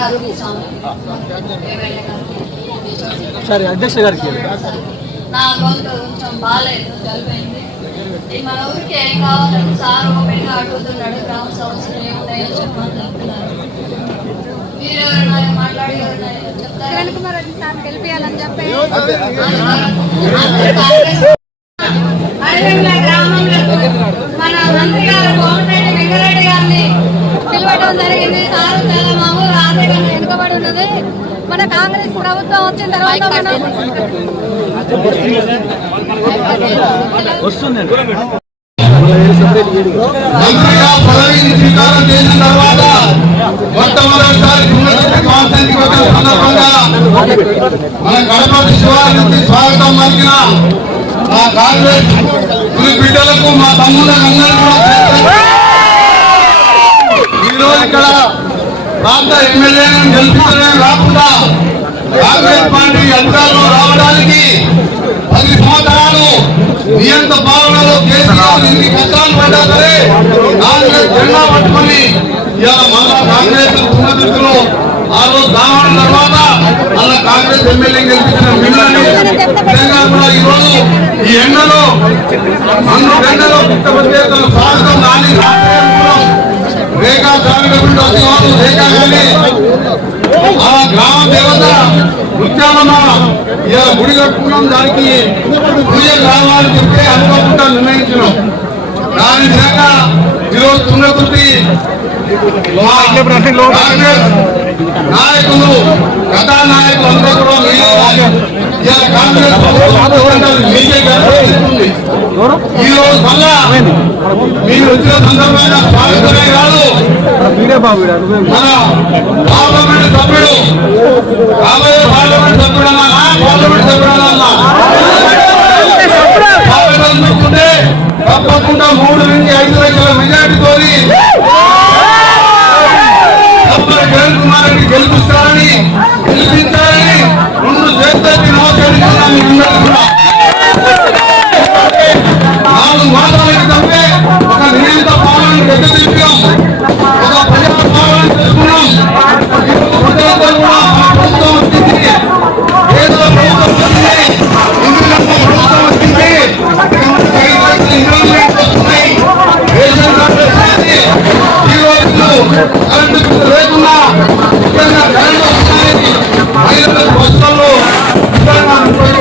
స్వామి MLA గారికి. సరే అధ్యక్ష గారికి నా గొంతు కొంచెం బాగాలేదు చనిపోయింది ఈ మన ఊరికి ఏం కావాలంటే సార్ ఓపెన్గా అడుగుతున్నాడు గ్రామ సమస్యలు ఏమున్నాయో చెప్పమని చెప్తున్నారు మీరు ఎవరైనా మాట్లాడి ఎవరైనా చెప్తారా కిరణ్ కుమార్ రెడ్డి సార్ గెలిపియాలని చెప్పి అడవిల గ్రామంలో మన మంత్రి గారు కోమటిరెడ్డి వెంకరెడ్డి గారిని పిలవడం జరిగింది సారు చాలా మామూలు ఆర్థికంగా వెనుకబడి ఉన్నది మన కాంగ్రెస్ ప్రభుత్వం వచ్చిన తర్వాత పదవిని స్వీకారం చేసిన మొట్టమొదటిసారి సందర్భంగా మన గణపతి స్వాగతం పలికిన మా కాంగ్రెస్ బిడ్డలకు మా తమ్ముళ్ళకు అందరికీ కూడా ఈరోజు ఇక్కడ ప్రాంత ఎమ్మెల్యేలను గెలిపించడమే కాకుండా కాంగ్రెస్ పార్టీ అధికారంలో రావడానికి పది సంవత్సరాలు నియంత పాలనలో కేసీఆర్ ఎన్ని కష్టాలు పడ్డా సరే కాంగ్రెస్ జెండా పట్టుకుని ఇవాళ మళ్ళా కాంగ్రెస్ పునరుద్ధులు ఆ రోజు రావడం తర్వాత మళ్ళా కాంగ్రెస్ ఎమ్మెల్యే గెలిపించిన మిమ్మల్ని నిజంగా కూడా ఈ ఈ ఎండలో మందు ఎండలో పుట్టబట్టే తన స్వాగతం నాని రాష్ట్రం రేఖా సాగకుండా వాళ్ళు ఆ గ్రామ దేవత ముత్యాలమ్మ ఇలా గుడి కట్టుకున్నాం దానికి పూజ కావాలని చెప్తే అనుకోకుండా నిర్ణయించినాం దాని శాఖ ఈరోజు తుంగతుర్తి మా కాంగ్రెస్ నాయకులు కథానాయకులు అందరూ కూడా మీరు ఇలా కాంగ్రెస్ ప్రభుత్వం ఈ రోజు మళ్ళా మీరు వచ్చిన సందర్భమైన స్వాగతమే కాదు మీరే బాబు మన పార్లమెంట్ సభ్యుడు రాబోయే పార్లమెంట్ సభ్యుడు అన్నా పార్లమెంట్ సభ్యుడు అన్నా తప్పకుండా మూడు నుంచి ఐదు లక్షల మెజార్టీతో తప్పని కిరణ్ కుమార్ రెడ్డి గెలిపిస్తారని గెలిపించాలని రెండు చేతులకి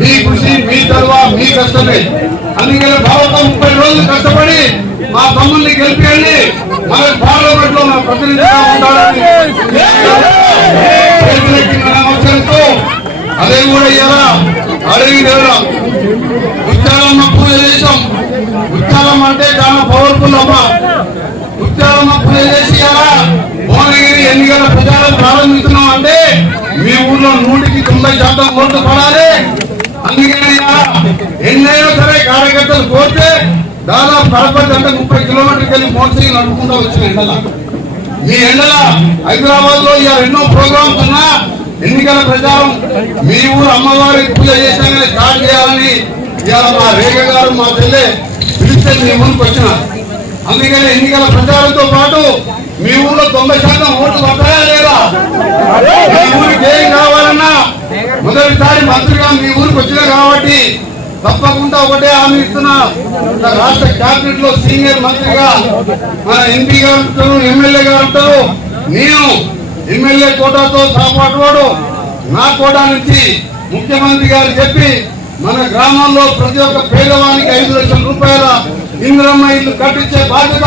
మీ కృషి మీ చదువ మీ కష్టమే. అందుకని భారత ముప్పై రోజులు కష్టపడి మా తమ్ముల్ని గెలిపేయండి. మన పార్లమెంట్లో మా ప్రతినిధిగా ఉండాలని అదే కూడా ఇలా అడవి దేవర ఉచ్చారమ్మ పూజ చేసాం ఉచ్చారమ్మ అంటే చాలా పవర్ఫుల్ అమ్మ. ఉచ్చారమ్మ పూజ చేసి ఇలా ఎన్నికల ప్రచారం ప్రారంభిస్తున్నాం అంటే మీ ఊర్లో నూటికి తొంభై శాతం ఓట్లు పడాలి. అందుకని ఎన్నైనా సరే కార్యకర్తలు కోరితే దాదాపు కడపతి అంటే ముప్పై కిలోమీటర్కి వెళ్ళి మోటార్ నడుపుకుంటూ వచ్చిన ఎండల. మీ ఎండల హైదరాబాద్లో ఎన్నో ప్రోగ్రామ్స్ ఉన్నా ఎన్నికల ప్రచారం మీ ఊరు అమ్మవారి పూజ చేసినా స్టార్ట్ చేయాలని ఇవాళ మా రేఖ గారు మా చెల్లె పిలిస్తే మీ ముందుకు వచ్చిన అందుకని ఎన్నికల ప్రచారంతో పాటు మీ ఊర్లో తొంభై శాతం ఓట్లు పడ్డాయా లేదా? మీ ఊరికి ఏం కావాలన్నా మొదటిసారి మంత్రిగా మీ ఊరికి వచ్చినా కాబట్టి తప్పకుండా ఒకటే హామీ ఇస్తున్నా. రాష్ట్ర క్యాబినెట్లో సీనియర్ మంత్రిగా మన ఎంపీ గారు ఉంటారు ఎమ్మెల్యే గారు ఉంటారు నేను ఎమ్మెల్యే కోటాతో సహపాటు వాడు నా కోటా నుంచి ముఖ్యమంత్రి గారు చెప్పి మన గ్రామంలో ప్రతి ఒక్క పేదవానికి ఐదు లక్షల రూపాయల ఇంద్రమ్మ ఇల్లు కట్టించే బాధ్యత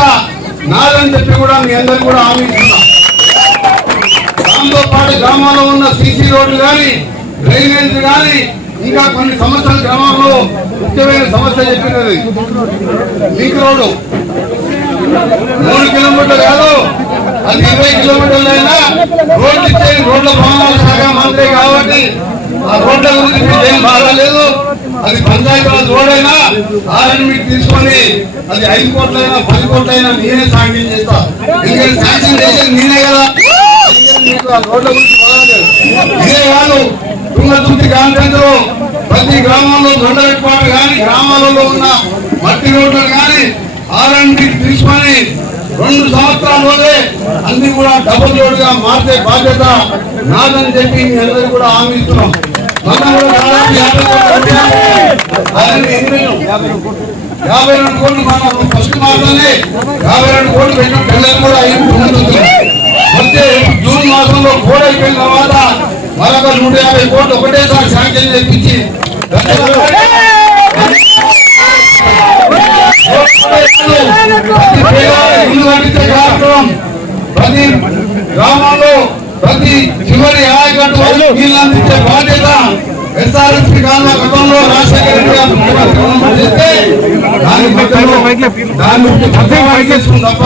నాదని చెప్పి కూడా మీ అందరు కూడా హామీ ఇస్తున్నా. దాంతో పాటు గ్రామాల్లో ఉన్న సీసీ రోడ్లు కానీ డ్రైనేజ్ కానీ ఇంకా కొన్ని సమస్యలు గ్రామాల్లో ముఖ్యమైన సమస్య చెప్పినది. Link road. మూడు కిలోమీటర్లు కాదు అది ఇరవై కిలోమీటర్లు అయినా రోడ్లు ఇచ్చే రోడ్ల భవనాల శాఖ మంత్రి కాబట్టి ఆ రోడ్ల గురించి ఏం బాధ లేదు. అది పంచాయతీరాజ్ రోడ్ అయినా ఆర్ఎన్ మీకు తీసుకొని అది ఐదు కోట్లైనా పది కోట్లైనా నేనే శాంక్షన్ చేస్తా. ఎందుకంటే శాంక్షన్ చేసేది నేనే కదా. రోడ్ల గురించి ఇదే కాదు తుంగతుర్తి కాన్ఫరెన్స్లో ప్రతి గ్రామంలో దొండ ఏర్పాటు కానీ గ్రామాలలో ఉన్న మట్టి రోడ్లు కానీ ఆర్ఎండ్కి తీసుకొని రెండు సంవత్సరాల్లోనే అన్ని కూడా డబుల్ రోడ్గా మార్చే బాధ్యత నాదని చెప్పి మీ అందరికీ కూడా హామీ ఇస్తున్నాం. యాభై రెండు కోట్లు మనం ఫస్ట్ మాసంలోనే యాభై రెండు కోట్లు పెట్టిన టెండర్ కూడా అయింది వచ్చే జూన్ మాసంలో కోడ్ అయిపోయిన తర్వాత మరొక నూట యాభై కోట్లు ఒకటేసారి శాంక్షన్ చేయించి ప్రతి గ్రామంలో ప్రతి చివరి ఆయకట్టు వాళ్ళు నీళ్ళు అందించే బాధ్యత ఎస్ఆర్ఎస్పీ కాలం గతంలో రాజశేఖర రెడ్డి గారు ముఖ్యమంత్రి చేస్తే దాని మధ్యలో దాని గురించి పక్కన చేసుకుని తప్ప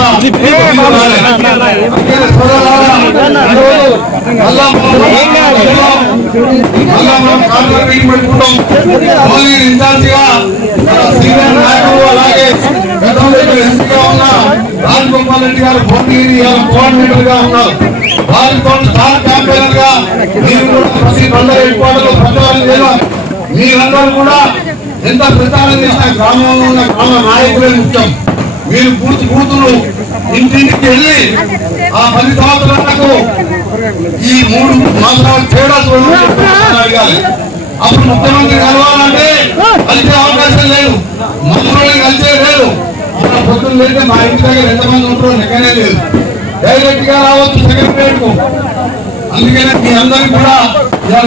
ఇన్ఛార్జిగా సీనియర్ నాయకులు అలాగే గతంలో ఎంపీగా ఉన్న రెడ్డి గారు కోఆర్డినేటర్గా ఉన్నారు వారితో స్టార్ క్యాంపెయినర్గా మీరు కూడా ప్రతి మండల ప్రచారం మీరందరూ కూడా ఎంత ప్రచారం చేసినా గ్రామంలో ఉన్న గ్రామ నాయకులే ముఖ్యం మీరు పూర్తి బూతులు ఇంటింటికి వెళ్ళి ఆ పది సంవత్సరాలకు ఈ మూడు మాసాల తేడా అడగాలి అప్పుడు ముఖ్యమంత్రి కలవాలంటే కలిసే అవకాశం లేదు. మంత్రులు కలిసే లేదు. మన పొద్దున్న లేదా మా ఇంటి దగ్గర ఎంతమంది ఉంటారో లెక్కనే లేదు. డైరెక్ట్గా రావచ్చు సెక్రటరేట్కు అందుకనే మీ అందరికి కూడా ఇవాళ